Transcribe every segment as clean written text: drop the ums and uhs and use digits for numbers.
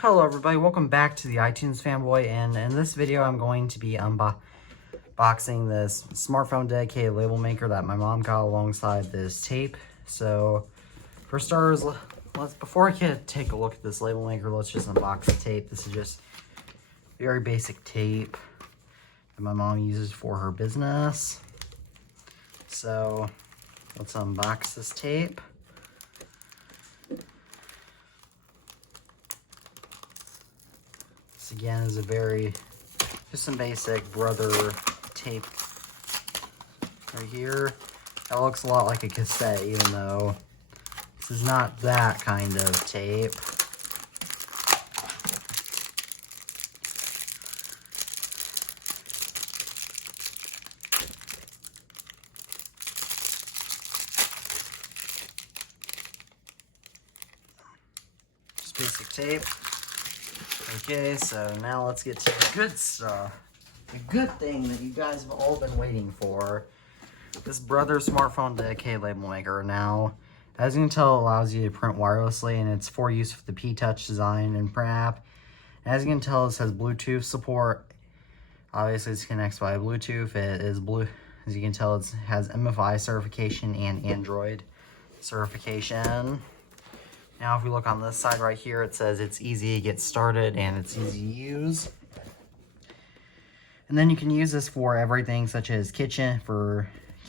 Hello everybody, welcome back to the iTunes Fanboy, and in this video I'm going to be unboxing this smartphone dedicated label maker that my mom got alongside this tape. So for starters, before I take a look at this label maker, let's just unbox the tape. This is just very basic tape that my mom uses for her business. So let's unbox this tape. This again is just some basic brother tape right here. That looks a lot like a cassette, even though this is not that kind of tape. Just basic tape. Okay, so now let's get to the good stuff. The good thing that you guys have all been waiting for. This Brother smartphone dedicated label maker. Now, as you can tell, it allows you to print wirelessly, and it's for use with the P-Touch design and print app. And as you can tell, this has Bluetooth support. Obviously, this connects via Bluetooth. It is as you can tell, it has MFI certification and Android certification. Now, if we look on this side right here, it says it's easy to get started and it's easy to use. And then you can use this for everything such as kitchen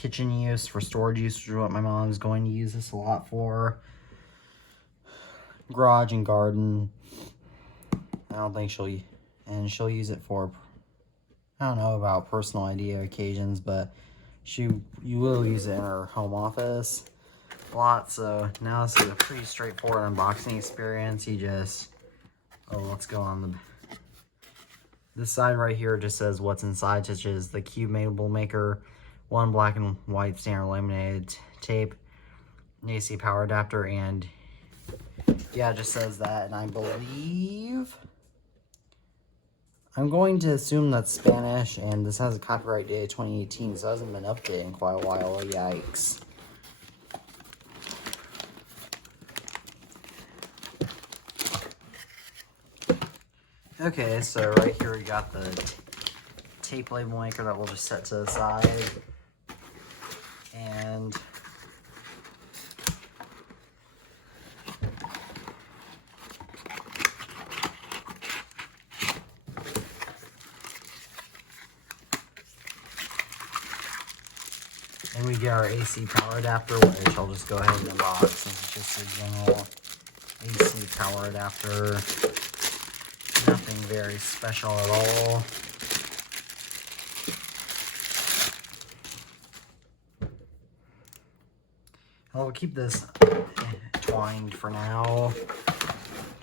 use, for storage use, which is what my mom's going to use this a lot for. Garage and garden. I don't think she'll use it for, I don't know about personal idea occasions, but you will use it in her home office a lot. So now this is a pretty straightforward unboxing experience. Let's go on this side right here. Just says what's inside, such as the cube label maker, one black and white standard laminated tape, an AC power adapter, and yeah, it just says that. And I believe, I'm going to assume that's Spanish, and this has a copyright date of 2018, so it hasn't been updated in quite a while. Yikes. Okay, so right here we got the tape label maker that we'll just set to the side. And we get our AC power adapter, which I'll just go ahead and unbox, since it's just a general AC power adapter. Nothing very special at all. I'll keep this twined for now,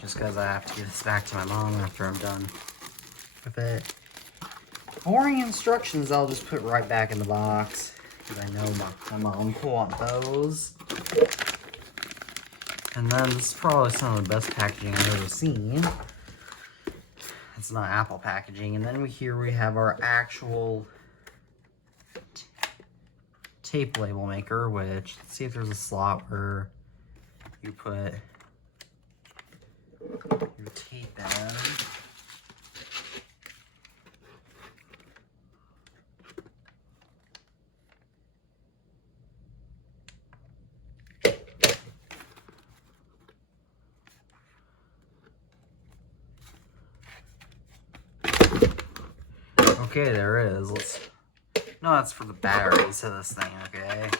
just because I have to give this back to my mom after I'm done with it. Boring instructions I'll just put right back in the box, because I know my mom will want those. And then this is probably some of the best packaging I've ever seen. It's not Apple packaging. And then here we have our actual tape label maker, which, let's see if there's a slot where you put your tape in. Okay, there is. No, that's for the batteries to this thing, okay?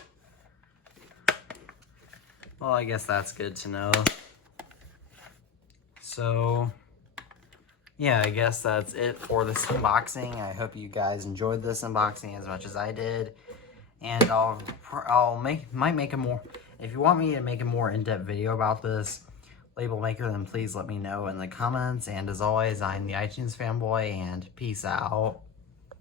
Well, I guess that's good to know. So, yeah, I guess that's it for this unboxing. I hope you guys enjoyed this unboxing as much as I did. And might make a more, if you want me to make a more in-depth video about this label maker, then please let me know in the comments. And as always, I'm the iTunes Fanboy, and peace out.